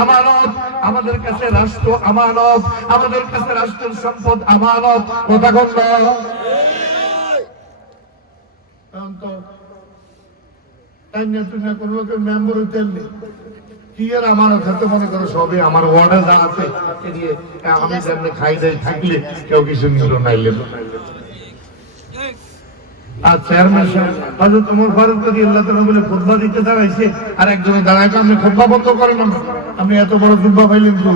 আমানত, আমাদের কাছে রাষ্ট্র আমানত, আমাদের কাছে রাষ্ট্রের সম্পদ আমানত। কথা বল না। এখন তো টাইনা টুনা কোনো রকম মেম্বার হইতে নেই, কি আর আমানত হাতে মনে করো সবই আমার ওয়ার্ডে যা আছে আমি যেমনি খাই যাই থাকলে কেউ কিছু নিল নাইলে। আর চেয়ারম্যান সাহেব হযরত ওমর ফারুক রাদিয়াল্লাহু তাআলা বলে খুতবা দিতে দাঁড়াইছে, আর একজনে দাঁড়ায় আপনি খুতবা বন্ধ করেন না, আপনি এত বড় জুব্বা পাইলেন তো।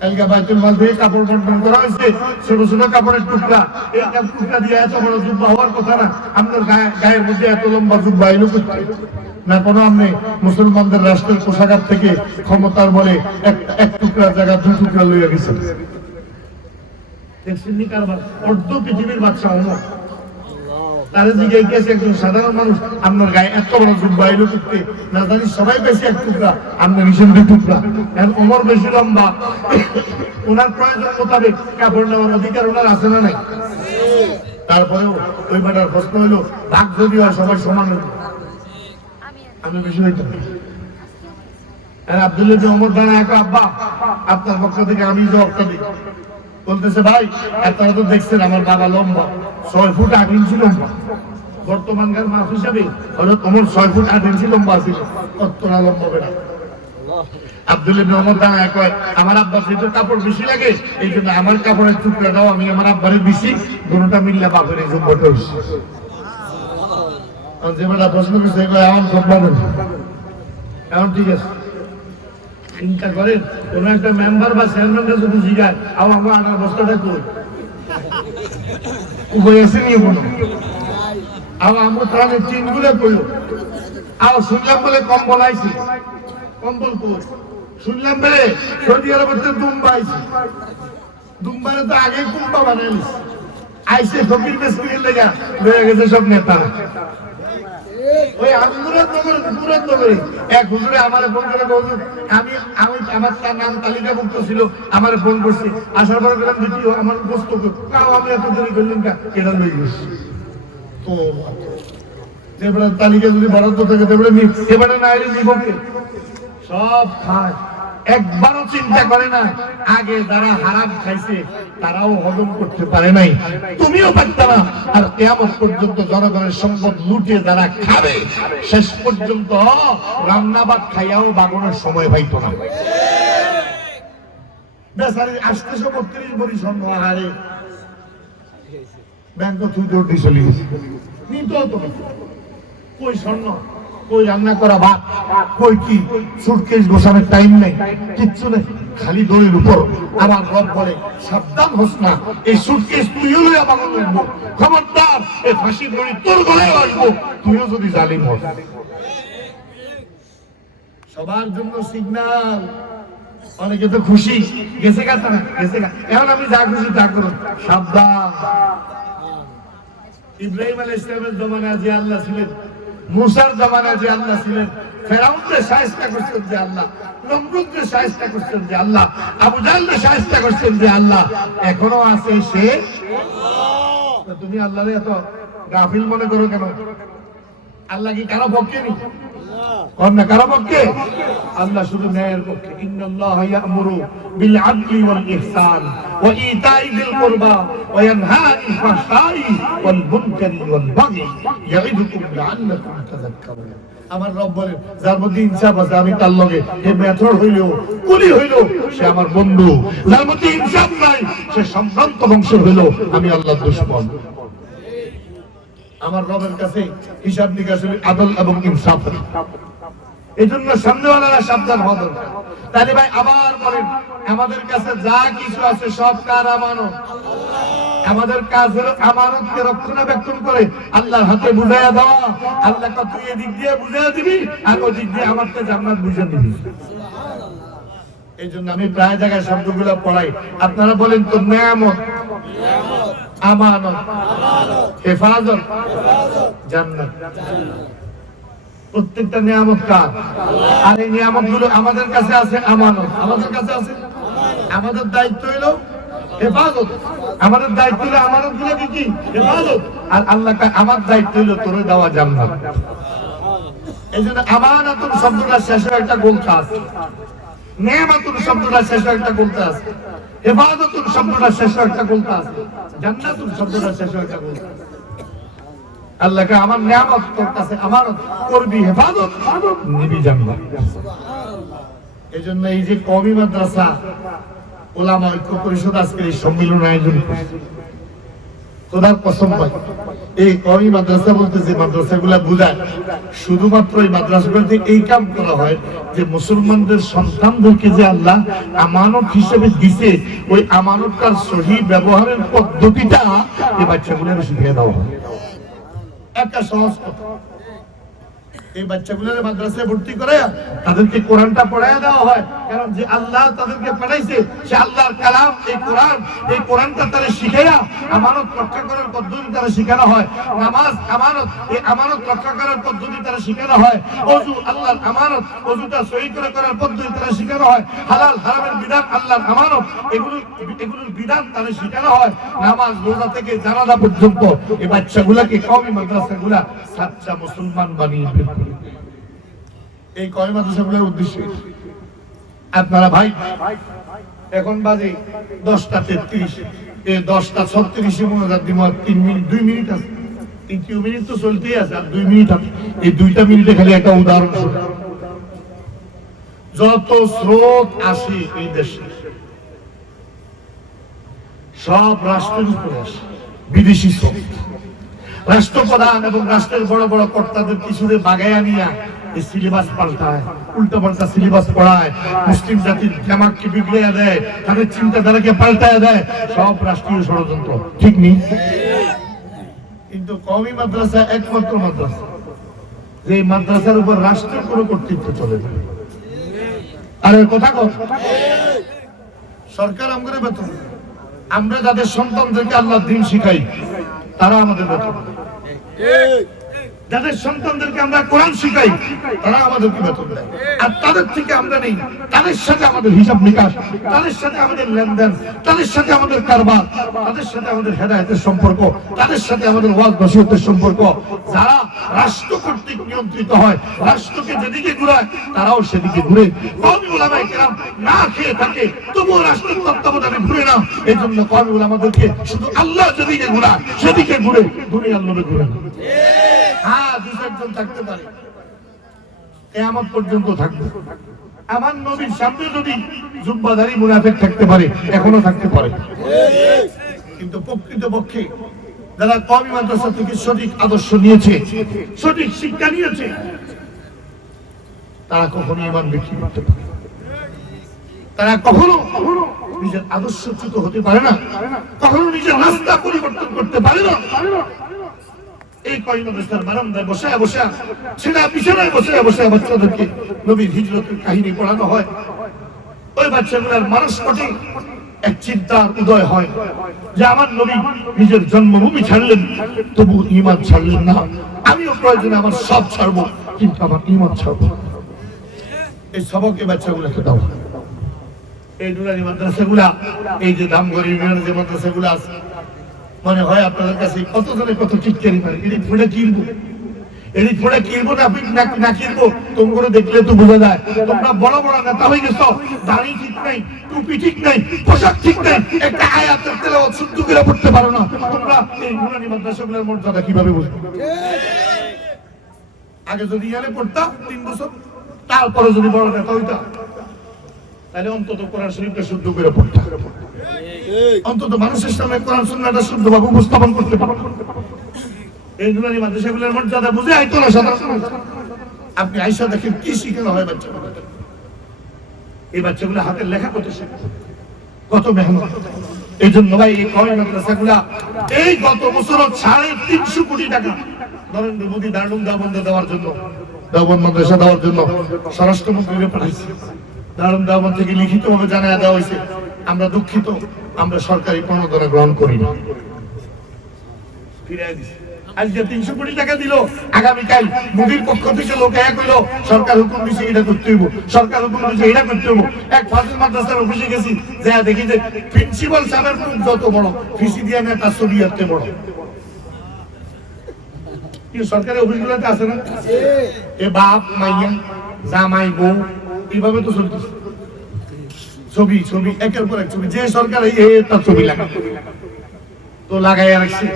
কালকে বাইতুল মাল থেকে কাপড় বন্টন করা হয়েছে, ছোট ছোট কাপড়ের টুকরা, এই টুকরা দিয়ে এত বড় জুব্বা হওয়ার কথা না। আপনার গায়ের মধ্যে এত লম্বা জুব্বা এলো কোথায়? না কোনো আপনি মুসলমানদের রাষ্ট্রের কোষাগার থেকে ক্ষমতার বলে এক টুকরা জায়গা দুই টুকরা লইয়া গেছেন। দেখছেন নি কারবার? অর্ধ পৃথিবীর বাদশা ওমর, তার দিকে গেছে একজন সাধারণ মানুষ, আপনার গায়ে এত বড় জুব্বা এলো করতে না জানি সবাই বেশি এক টুকরা, আপনার হিসেবে দুই টুকরা। এখন ওমর বেশি লম্বা, ওনার প্রয়োজন মোতাবেক কাপড় নেওয়ার অধিকার ওনার আছে না নাই? তারপরেও ওই বেটার প্রশ্ন হইলো ভাগ যদি হয় সবাই সমান হইল, আমি বেশি হইতাম। আব্দুল্লাহ ইবনে ওমর দাঁড়ায়, আব্বা আপনার পক্ষ থেকে আমি জবাবটা দিই। বলতেছে ভাই আপনারা তো দেখছেন আমার বাবা লম্বা 6 ফুট 8 ইঞ্চি লম্বা, বর্তমানকার মাপ হিসাবে হযরত ওমর 6 ফুট 8 ইঞ্চি লম্বা ছিল, কতটা লম্বা বেটা। আব্দুল্লাহ ইবনে ওমর দাঁড়ায় কয় আমার আব্বার যেহেতু কাপড় বেশি লাগে এই জন্য আমার কাপড়ের টুকরাটাও আমি আমার আব্বারের বেশি, দুটোটা মিললে বাপের এই জুব্বাটা হইছে। যে বেটা প্রশ্ন করছে এখন খুতবা দেন, এখন ঠিক আছে। চিন্তা করেন কোন একটা মেম্বার বা চেয়ারম্যানরা যদি জিগায় আমার আনার বস্তাটা কই উপায় আছে নিয়ে কোনো আমার প্রাণের চিনগুলো কইল। শুনলাম বলে কম্বল আইছি, কম্বল কই শুনলাম বলে সৌদি আরবের দুম্বা আইছি, দুম্বারে তো আগে কুম্বা বানাইলিস আইসে ফকির মেসকিনের লেগা রয়ে গেছে সব নেতা। ওই এক হুজুরে আমার ফোন করে আমি আমার তার নাম তালিকাভুক্ত ছিল, আমার ফোন করছি, আসার পর গেলাম দেখি আমার বস্তু কাও আমি এত দেরি করলাম কেনা লই গেছি। তো এবারে তালিকা যদি বরাদ্দ থাকে এবারে না এলে নিবকে সব খায়, একবারও চিন্তা করে না আগে যারা হারাম খাইছে তারাও হজম করতে পারে নাই, তুমিও পারতে না। আর কিয়ামত পর্যন্ত জনগণের সম্পদ লুটে যারা খাবে শেষ পর্যন্ত রান্নাবাদ খাইয়াও বাগনের সময় পাইতো না। বেচারি 832 ভরি স্বর্ণ হারে ব্যাংক তুই দৌড় দিয়ে চলে গেছে, নিত তুমি কই স্বর্ণ, কই রান্না করা ভাত, কই কি সুটকেস গোছানোর টাইম নেই, কিচ্ছু নেই, খালি দড়ির উপর। আমার রব বলে সাবধান হোস না, এই সুটকেস তুইও লইয়া বাগন লাগবো, খবরদার এই ফাঁসির দড়ি তোর গলায় আসবো, তুইও যদি জালিম হোস। সবার জন্য সিগন্যাল, অনেকে তো খুশি গেছে গা তারা গেছে গা, এখন আমি যা খুশি তা করো, সাবধান। ইব্রাহিম আলাইহিস সালামের জমানায় যে আল্লাহ ছিলেন, মুসার জমানায় যে আল্লাহ ছিলেন, ফেরাউনকে শায়েস্তা করছেন যে আল্লাহ, নমরুদকে শায়েস্তা করছেন যে আল্লাহ, আবু জাহলকে শায়েস্তা করছেন যে আল্লাহ, এখনো আছে সে আল্লাহ। তুমি আল্লাহরে এত গাফিল মনে করো কেন? আল্লাহ কি কারো পক্ষে নেই? না কারো পক্ষে, আল্লাহ শুধু ন্যায়ের পক্ষে। ইন্নাল্লাহা ইয়া'মুরু বিল আদলি ওয়াল ইহসান ওয়া ইতাই যিল কুরবা ওয়া ইয়ানহা আনিল ফাহশাই ওয়াল মুনকারি ওয়াল বাগই ইয়াইদুকুম লাআল্লাকুম তাযাক্কারুন। আমার রব বলে যার মধ্যে ইনসাফ আছে আমি তার লগে, এ মেথর হইলো কুলি হইলো সে আমার বন্ধু, যার মধ্যে ইনসাফ নাই সে সম্ভ্রান্ত বংশের হইলো আমি আল্লাহর দুশমন। আমার রবের কাছে হিসাব নিকাশ আদল এবং ইনসাফ। এই জন্য সামনেওয়ালারা সাবধান হওয়া দরকার। তাহলে ভাই আবার বলেন আমাদের কাছে যা কিছু আছে সব কার আমানত? আমাদের কাজ হলো আমানতকে রক্ষণাবেক্ষণ করে আল্লাহর হাতে বুঝাইয়া দেওয়া। আল্লাহ তুই এদিক দিয়ে বুঝাইয়া দিবি আর ওদিক দিয়ে আমারটা জান্নাত বুঝে দিবি। এই জন্য আমি প্রায় জায়গায় শব্দগুলো পড়াই, আপনারা বলেন তো নিয়ামত, আমানত, হেফাজত, জান্নাত। প্রত্যেকটা নিয়ামত কার? আর এই নিয়ামত গুলো আমাদের কাছে আছে আমানত, আমাদের কাছে আছে। আমাদের দায়িত্ব হলো হেফাজত, আমাদের দায়িত্ব হলো আমানত গুলো কি হেফাজত, আর আল্লাহ আমার দায়িত্ব হলো তোরে দেওয়া জান্নাত। এই জন্য আমানাতুন শব্দটা শেষে একটা গোলতা আছে, নেমাতুন শব্দটা শেষে একটা গোলতা আছে, ইবাদতুন শব্দটা শেষে একটা গোলতা আছে, জান্নাতুন শব্দটা শেষে একটা গোলতা আছে। আল্লাহকে আমার নিয়ামত তোর কাছে আমানত করবি, হেফাজত নিবি জান্নাত। এজন্য এই যে কওমি মাদ্রাসা উলামা ঐক্য পরিষদ আজকে এই সম্মেলন আয়োজন করেছে, খোদার কসম ভাই, এই কওমি মাদ্রাসা বলতে যে মাদ্রাসাগুলা বোঝায়, শুধুমাত্র এই মাদ্রাসাগুলোতে এই কাম করা হয় যে মুসলমানদের সন্তানদেরকে যে আল্লাহ আমানত হিসেবে দিছে, ওই আমানতটার সহি ব্যবহারের পদ্ধতিটা এই বাচ্চাগুলোর শিখিয়ে দেওয়া হয়। একটা সহজ কথা, এই বাচ্চাগুলোর মাদ্রাসায় ভর্তি করে তাদেরকে কোরআনটা পড়ায় দেওয়া হয়, কারণ যে আল্লাহ তাদেরকে পাঠাইছে সে আল্লাহর কালাম এই কোরআনটা তারা শিখাইয়া আমানত রক্ষা করার পদ্ধতি তারা শিখানো হয়, নামাজ আমানত, এই আমানত রক্ষা করার পদ্ধতি তারা শিখানো হয়, ওযু আল্লাহর আমানত, ওযুটা সহি করে করার পদ্ধতি তারা শিখানো হয়, হালাল হারামের বিধান আল্লাহর আমানত, এগুলোর বিধান তারা শিখানো হয়, নামাজ রোজা থেকে জানাজা পর্যন্ত এই বাচ্চাগুলোকে কওমি মাদ্রাসাগুলা সাচ্চা মুসলমান বানিয়ে বের করে। এই কওমি মাদ্রাসাগুলোর উদ্দেশ্য আপনারা ভাই, এখন বাজে 10:33, এই 10:36 মোনাজাত দিব, 3 মিনিট 2 মিনিট আছে, 3 মিনিট তো চলতেই আছে, আর 2 মিনিট আছে। এই 2টা মিনিটে খালি একটা উদাহরণ শুনুন। যত স্রোত আসে এই দেশে সব রাষ্ট্রের উপরে আসে, বিদেশি স্রোত। রাষ্ট্রপ্রধান এবং রাষ্ট্রের বড় বড় কর্তাদের কিছুরে বাগায়া নিয়া এই সিলেবাস পাল্টায়, উল্টা পাল্টা সিলেবাস পড়ায়, মুসলিম জাতির জামাককে বিগড়িয়ে দেয়, তাদের চিন্তাধারাকে পাল্টায় দেয়, সব রাষ্ট্রীয় ষড়যন্ত্র, ঠিক নেই? কিন্তু কওমি মাদ্রাসা একমাত্র মাদ্রাসা যে মাদ্রাসার উপর রাষ্ট্রের কোনো কর্তৃত্ব চলে না। আর কথা কর, সরকার আমাদের বেতন, আমরা যাদের সন্তানদেরকে আল্লাহর দ্বীন শিখাই তারা আমাদের বেতন, যাদের সন্তানদেরকে আমরা কোরআন শিখাই তারা আমাদেরকে বেতন দেয়, আর তাদের থেকে আমরা নেই, তাদের সাথে আমাদের হিসাব নিকাশ, তাদের সাথে আমাদের লেনদেন, তাদের সাথে আমাদের কারবার, তাদের সাথে আমাদের হেদায়েতের সম্পর্ক, তাদের সাথে আমাদের ওয়াজ নসিহতের সম্পর্ক। যারা রাষ্ট্র কর্তৃক নিয়ন্ত্রিত হয়, রাষ্ট্রকে যেদিকে ঘুরায় তারাও সেদিকে ঘুরে। কওমি উলামায়ে কেরাম না খেয়ে থাকে তবুও রাষ্ট্রের তত্ত্বাবধানে ঘুরে না। এই জন্য কওমি উলামাদেরকে শুধু আল্লাহ যেদিকে ঘুরায় সেদিকে ঘুরে, দুনিয়ার লোভে ঘুরে না। হ্যাঁ, 2-4 থাকতে পারে, কিয়ামত পর্যন্ত থাকবে। আমার নবীর সামনে যদি জুব্বাধারী মুনাফিক থাকতে পারে, এখনো থাকতে পারে, কিন্তু প্রকৃতপক্ষে যারা কওমি মাদ্রাসা থেকে সঠিক আদর্শ নিয়েছে, সঠিক শিক্ষা নিয়েছে, তারা কখনো ঈমান বিক্রি করতে পারে, তারা কখনো নিজের আদর্শচ্যুত হতে পারে না, কখনো নিজের রাস্তা পরিবর্তন করতে পারে না। এই কওমি মাদ্রাসার বারান্দায় বসে বসে, ছেঁড়া বিছানায় বসে বসে বাচ্চাদেরকে নবীর হিজরতের কাহিনী পড়ানো হয়। ওই বাচ্চাগুলোর মানসপটে এক চিন্তার উদয় হয় যে আমার নবী নিজের জন্মভূমি ছাড়লেন, তবু ঈমান ছাড়লেন না, আমিও প্রয়োজনে আমার সব ছাড়বো, কিন্তু আমার ঈমান ছাড়বো। এই সবক এই বাচ্চাগুলোকে দাও। এই নুরানি মাদ্রাসাগুলা, এই যে দামগড়ি ইউনিয়নের যে মাদ্রাসাগুলা আছে, মনে হয় আপনাদের কাছে কতজনে কত টিটকারি পারে, এটি ফোড়ে কিনবো, এটি ফোড়ে কিনবো না কিনবো, তোমরা দেখলে তো বোঝা যায় তোমরা বড় বড় নেতা হয়ে গেছো, দাড়ি ঠিক নাই, টুপি ঠিক নাই, পোশাক ঠিক নাই, একটা আয়াতের তেলাওয়াত শুদ্ধ করে পড়তে পারো না। তোমরা এই নুরানি মাদ্রাসাগুলোর মর্যাদা কিভাবে বুঝবে? আগে যদি ইয়ালে পড়তা 3 বছর, তারপরে যদি বড় নেতা হইতা, তাহলে অন্তত কোরআন শরীফটা শুদ্ধ করে পড়তা, অন্তত মানুষের সামনে কোরআন সুন্নাহটা শুদ্ধভাবে উপস্থাপন করতে পারত। এই নুরানি মাদ্রাসাগুলোর মর্যাদা বুঝে আইতো না সাধারণ। আপনি আইসা দেখেন কি শিখানো হয় বাচ্চাগুলো। এই বাচ্চাগুলো হাতের লেখা কত শেখে, কত মেহনত। এই জন্য ভাই এই কওমি মাদ্রাসাগুলা এই গত বছর 350 কোটি টাকা নরেন্দ্র মোদী দারুল দেওবন্দে দেওয়ার জন্য, দেওবন্দ মাদ্রাসা দেওয়ার জন্য স্বরাষ্ট্রমন্ত্রীকে পাঠাইছে। দারুল দেওবন্দ থেকে লিখিতভাবে জানায়া দেওয়া হয়েছে, আমরা দুঃখিত, আমরা সরকারি প্রণোদনা গ্রহণ করি না। ফিরাই দিছে। আজকে 300 কোটি টাকা দিল, আগামীকাল মোদীর পক্ষ থেকে লোক এক হইলো, সরকার হুকুম দিছে এটা করতে হইব, সরকার হুকুম দিছে এটা করতে হইব। এক ফাজিল মাদ্রাসার অফিসে গেছি, যা দেখি যে প্রিন্সিপাল সাহেবের মুখ যত বড়, ফিসি দিয়া নেয় তার ছবি এত বড়। কি সরকারি অফিসগুলোতে আছে না? এ বাপ মাইয়া জামাই বউ এইভাবে তো চলতেছে, ছবি ছবি একের পর এক ছবি, যে সরকার তার ছবি লাগায় তো লাগাই রাখছে।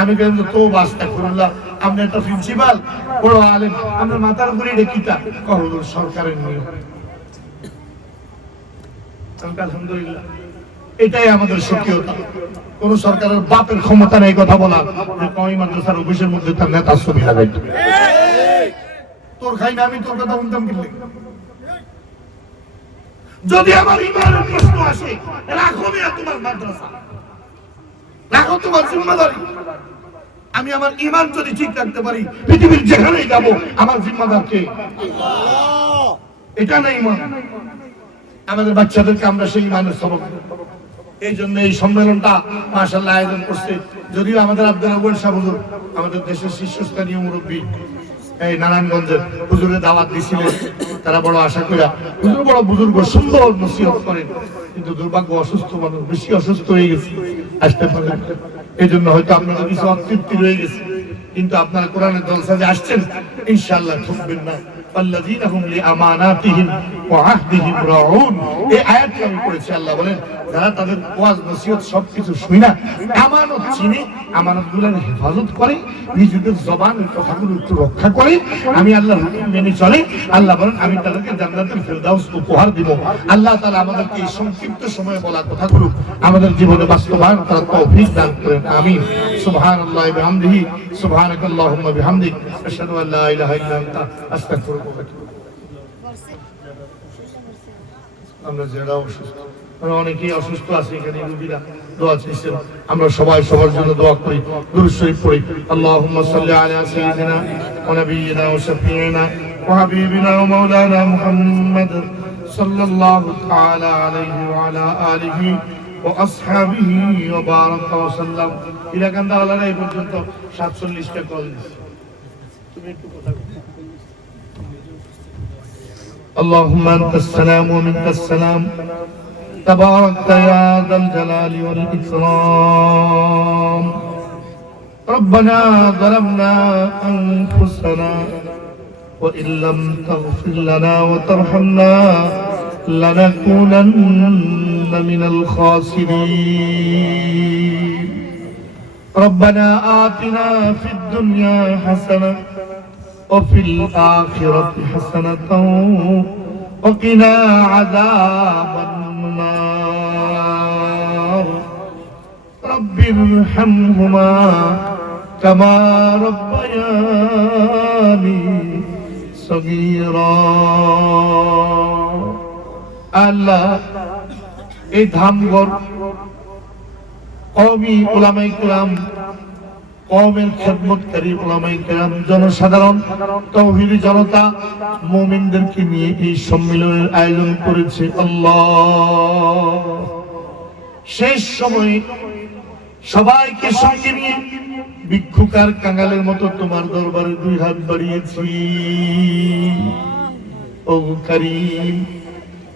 আমি কিন্তু তো বাস্তা করলাম, আপনি একটা প্রিন্সিপাল বড় আলেম, আপনার মাথার উপরে এটা কিতা সরকারের নিয়ম। আলহামদুলিল্লাহ, এটাই আমাদের সক্রিয়তা। কোন সরকারের বাপের ক্ষমতা নেই কথা বলা যে কমি মাদ্রাসার অফিসের মধ্যে তার নেতার ছবি লাগাই। তোর খাই না, আমি তোর কথা বলতাম কিনলে। যদি আমার ইমানের প্রশ্ন আসে, রাখো না তোমার মাদ্রাসা, রাখো তোমার জিম্মাদারি। আমি আমার ইমান যদি ঠিক রাখতে পারি, পৃথিবীর যেখানেই যাব আমার জিম্মাদার কে? আল্লাহ। এটা না ইমান। আমাদের বাচ্চাদেরকে আমরা সেই ইমানের সবক, এই জন্য এই সম্মেলনটা মাশাআল্লাহ আয়োজন করছে। যদিও আমাদের আব্দুল আউয়াল সাহেব হুজুর আমাদের দেশের শীর্ষস্থানীয় মুরব্বী, এই নারায়ণগঞ্জের হুজুরে দাওয়াত দিয়েছিলেন, তারা বড় আশা কইরা হুজুর বড় বুজুর্গ সুন্দর নসিহত করেন, কিন্তু দুর্ভাগ্য অসুস্থ মানুষ বেশি অসুস্থ হয়ে গেছে, আসতে পারলেন। এই জন্য হয়তো আপনাদের কিছু অতৃপ্তি রয়ে গেছে, কিন্তু আপনারা কোরআনের জলসা যে আসছেন ইনশাআল্লাহ ঠকবেন না। আল্লাযীনা হুম লিআমানাতিহিম ওয়া আহদিহিম রাউন, এই আয়াতটা আমি পড়েছি। আল্লাহ বলেন যারা তাদের ওয়াজ নসিহত সবকিছু শুনে আমানত চিনে, আমানতগুলোর হেফাজত করে, নিজেদের জবানের কথাগুলো একটু রক্ষা করে, আমি আল্লাহর হুকুম মেনে চলে, আল্লাহ বলেন আমি তাদেরকে জান্নাতুল ফেরদাউস উপহার দিব। আল্লাহ তাআলা আমাদেরকে এই সংক্ষিপ্ত সময়ে বলা কথাগুলো আমাদের জীবনে বাস্তবায়ন করার তৌফিক দান করেন, আমিন। সুবহানাল্লাহি ওয়া বিহামদিহি, সুবহানাকাল্লাহুম্মা বিহামদিক, আশহাদু আল্লা ইলাহা ইল্লা আনতা, আস্তাগফিরুকা ওয়া আতুবু ইলাইক। আমরা যারা অসুস্থ, অনেকেই অসুস্থ আছে এখানে, রোগীরা দোয়া চাইছেন, আমরা সবাই সবার জন্য দোয়া করি, দুরূদ শরীফ পড়ি। আল্লাহুম্মা সাল্লি আলা সাইয়্যিদিনা ওয়া নাবিয়্যিনা ওয়া শাফিঈনা ওয়া হাবিবিনা ওয়া মাওলানা মুহাম্মদ সাল্লাল্লাহু তাআলা আলাইহি ওয়া আলা আলিহি ওয়া আসহাবিহি ওয়া বারাকা ওয়া সাল্লাম। ইলাকান্দা ওয়ালারা এই পর্যন্ত 47টা কল দিয়েছে। তুমি একটু কথা বলো। اللهم أنت السلام ومنك السلام، تباركت يا ذا الجلال والإكرام. ربنا ظلمنا أنفسنا وإن لم تغفر لنا وترحمنا لنكونن من الخاسرين. ربنا آتنا في الدنيا حسنة وفي الآخرة حسنة وقنا عذاب النار. رب ارحمهما كما ربياني صغيرا. আল্লাহ এই ধামঘর কওমি উলামায়ে কেরাম, কওমের খেদমতকারী উলামায়ে কেরাম, জনসাধারণ, তাওহীদি জনতা, মুমিনদেরকে নিয়ে এই সম্মেলনের আয়োজন করেছে। আল্লাহ শেষ সময়ে সবাইকে সঙ্গে নিয়ে ভিক্ষুকার কাঙালের মতো তোমার দরবারে দুই হাত বাড়িয়েছি। ও কারীম,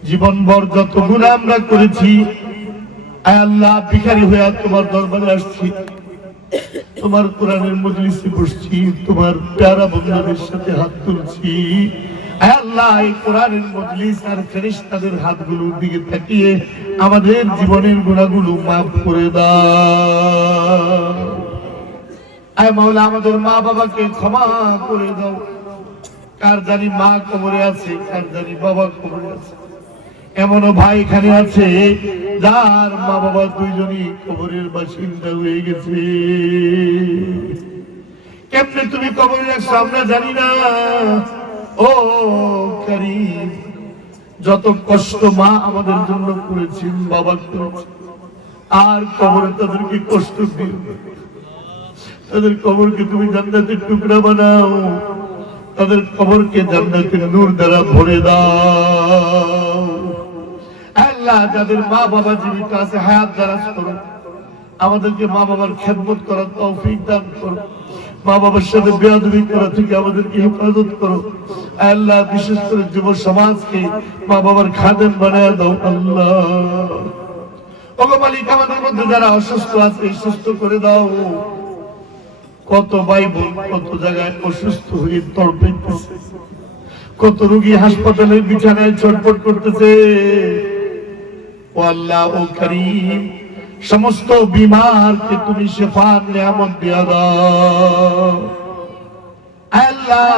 জীবনভর যত গুনাহ আমরা করেছি, আয় আল্লাহ ভিখারি হয়ে তোমার দরবারে আসছি, তোমার কোরআনের মজলিসে বসছি, তোমার প্যারা বন্ধুদের সাথে হাত তুলছি। আয় আল্লাহ এই কোরআনের মজলিস আর ফেরেশতাদের হাতগুলোর দিকে তাকিয়ে আমাদের জীবনের গুনাহগুলো মাফ করে দাও। আয় মাওলা আমাদের মা বাবাকে ক্ষমা করে দাও। কার জানি মা কবরে আছে, কার জানি বাবা কবরে আছে। এমনও ভাই এখানে আছে যার মা বাবা দুইজনই কবরের বাসিন্দা হয়ে গেছে। কেমনে তুমি কবরে রাখছো আমরা জানি না। ও কারীম, যত কষ্ট মা আমাদের জন্য করেছেন, বাবা করেছেন, আর কবরে তাদেরকে কষ্ট দিও না। তাদের কবরকে তুমি জান্নাতের টুকরা বানাও, তাদের কবরকে জান্নাতের নূর দ্বারা ভরে দাও। আল্লাহ যাদের মা বাবা জীবিত আছে হায়াত দারাজ করো, আমাদেরকে মা বাবার খেদমত করার তৌফিক দান করো। মা বাবার সাথে বেয়াদবি করা থেকে আমাদেরকে হেফাজত করো। আল্লাহ বিশেষ করে যুব সমাজকে মা বাবার খাদেম বানায় দাও। আল্লাহ ওগো মালিক, আমাদের মধ্যে যারা অসুস্থ আছে সুস্থ করে দাও। কত ভাই বোন কত জায়গায় অসুস্থ হয়ে তড়পাইতেছে, কত রোগী হাসপাতালের বিছানায় ছটফট করতেছে। ও আল্লাহ ও করিম, সমস্ত বিমারকে তুমি শিফার নিয়ামত দিয়া দাও। আল্লাহ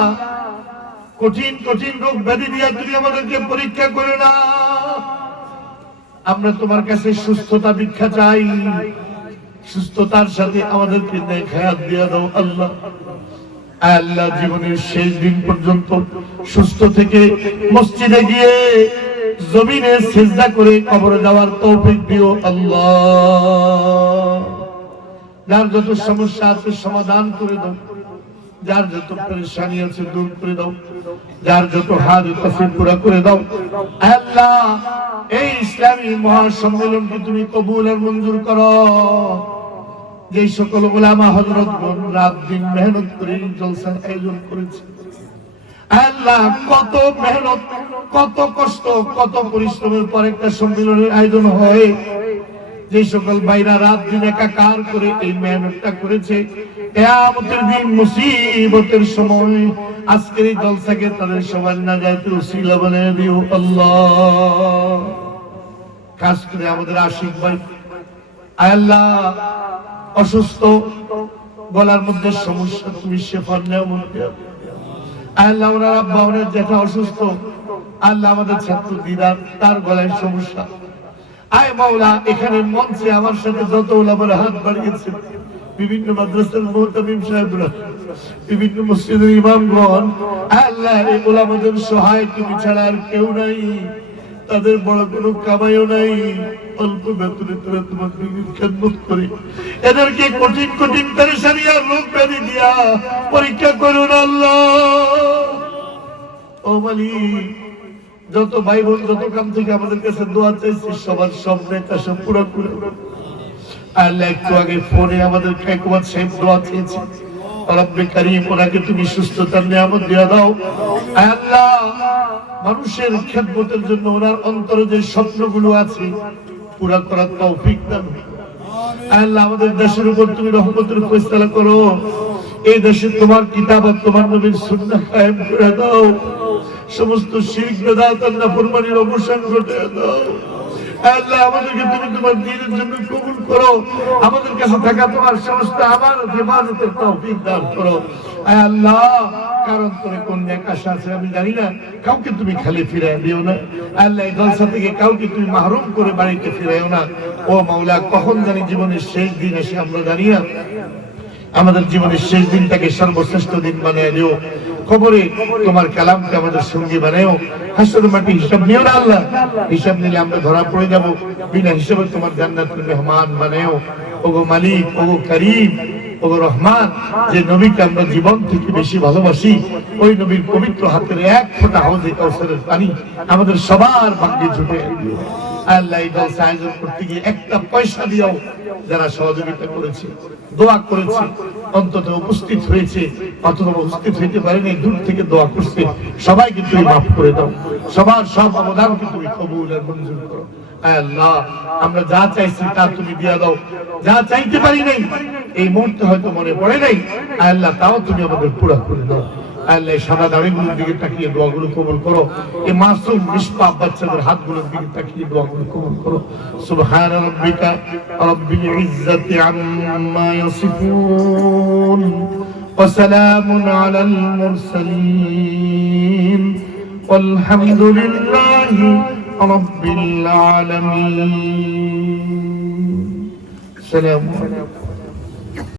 কঠিন কঠিন রোগ ব্যাধি দিয়া তুমি আমাদেরকে পরীক্ষা করে না। আমরা তোমার কাছে সুস্থতা ভিক্ষা চাই, সুস্থতার সাথে আমাদেরকে নেক হায়াত দিয়া দাও আল্লাহ। আল্লাহ জীবনের শেষ দিন পর্যন্ত সুস্থ থেকে মসজিদে গিয়ে জমিনে সিজদা করে কবরে যাওয়ার তৌফিক দিও আল্লাহ। যার যত সমস্যা আছে সমাধান করে দাও, যার যত পরেশানি আছে দূর করে দাও, যার যত হাজত আছে পুরা করে দাও আল্লাহ। এই ইসলামী মহাসম্মেলনকে তুমি কবুল আর মঞ্জুর করো। যে সকল উলামা হযরতগণ রাত দিন মেহনত করে জলসার আয়োজন করেছে আল্লাহ, কত মেহনত, কত কষ্ট, কত পরিশ্রমের পর একটা সম্মেলনের আয়োজন হয়। যে সকল ভাইরা রাত দিন একাকার করে এই মেহনতটা করেছে, কিয়ামতের দিন মুসিবতের সময় আজকের এই জলসাকে তাদের সবার নাজাতের উসিলা বানিয়ে দিও আল্লাহ। খাস করে আমাদের আশিক ভাই আল্লাহ অসুস্থ, গলার মধ্যে সমস্যা, তুমি শেফার নিয়ামত দিও আল্লাহ। ওনার আব্বা ওনার জ্যাঠা অসুস্থ আল্লাহ, আমাদের ছাত্র দিদার তার গলায় সমস্যা। আয় মাওলা, এখানে মঞ্চে আমার সাথে যত ওলামারা হাত বাড়িয়েছে, বিভিন্ন মাদ্রাসার মুহতামিম সাহেবরা, বিভিন্ন মসজিদের ইমামগণ আল্লাহ, এই ওলামাদের সহায় তুমি ছাড়া আর কেউ নাই। তাদের বড় কোনো কামাইও নাই, অল্প বেতনে তারা তোমার দিনের খেদমত করে এদেরকে কঠিন কঠিন পেরেশানি আর রোগ ব্যাধি দিয়া পরীক্ষা করুন আল্লাহ। ও মালিক, যত ভাই বোন যত কাম থেকে আমাদের কাছে দোয়া চাইছি সবার সব নেতা সব পুরো করে আল্লাহ। একটু আগে ফোনে আমাদের খায়কুমার সাহেব দোয়া চেয়েছে, রব্বে কারীম ওনাকে তুমি সুস্থতার নিয়ামত দিয়ে দাও আল্লাহ। মানুষের খেদমতের জন্য ওনার অন্তরে যে স্বপ্নগুলো আছে পুরা করার তৌফিক দাও আল্লাহ। আমাদের দেশের উপর তুমি রহমতের ফয়সালা করো, এই দেশে তোমার কিতাব আর তোমার নবীর সুন্নাহ কায়েম করে দাও। সমস্ত শিরক বিদআত আর নাফরমানির অবসান ঘটিয়ে দাও আল্লাহ। আমাদেরকে তুমি তোমার দ্বীনের জন্য কবুল করো, আমাদের কাছে থাকা তোমার সমস্ত আমানত ইবাদতের তৌফিক দান করো আল্লাহ। কারণ তোরে কোন নেক আশা আছে আমি জানি না, কাউকে তুমি খালি ফিরায় দিও না আল্লাহ। এই জলসা থেকে কাউকে তুমি মাহরুম করে বাড়িতে ফিরাইও না। ও মাওলা, কখন জানি জীবনের শেষ দিন এসে আমরা জানি না, আমাদের জীবনের শেষ দিনটাকে সর্বশ্রেষ্ঠ দিন বানিয়ে দিও। কবরে তোমার কালামকে আমাদের সঙ্গী বানাও। হাসরের মাঠে হিসাব নিও না আল্লাহ, হিসাব নিলে আমরা ধরা পড়ে যাব। বিনা হিসাবে তোমার জান্নাতের মেহমান বানাও। ওগো মালিক, ওগো করিম, ওগো রহমান, যে নবীকে আমরা জীবন থেকে বেশি ভালোবাসি, ওই নবীর পবিত্র হাতের এক ফোঁটা হাউজে কাউসারের পানি আমাদের সবার ভাগ্যে জুটে দিও আল্লাহ। এই জলসা আয়োজন করতে গিয়ে একটা পয়সা দিও যারা সহযোগিতা করেছে, দোয়া করেছে, অন্তত উপস্থিত হয়েছে, অথবা উপস্থিত হইতে পারেনি, দূর থেকে দোয়া করছে, সবাইকে তুমি মাফ করে দাও। সবার সব অবদানকে তুমি কবুল আর মঞ্জুর করো আল্লাহ। আমরা যা চাইছি তা তুমি দিয়া দাও, যা চাইতে পারি নাই এই মুহূর্তে হয়তো মনে পড়ে নাই আল্লাহ, তাও তুমি আমাদের পুরা করে দাও আল্লাহ। সাদা দাড়িগুলোর দিকে তাকিয়ে দোয়াগুলো কবুল করো, এই মাসুম নিষ্পাপ বাচ্চাদের হাতগুলোর দিকে তাকিয়ে দোয়াগুলো কবুল করো। সুবহান রাব্বিকা রাব্বিল ইজ্জাতি আম্মা ইয়াসিফুন ওয়া সালামুন আলাল মুরসালিন ওয়ালহামদুলিল্লাহি রাব্বিল আলামিন। আসসালামু আলাইকুম।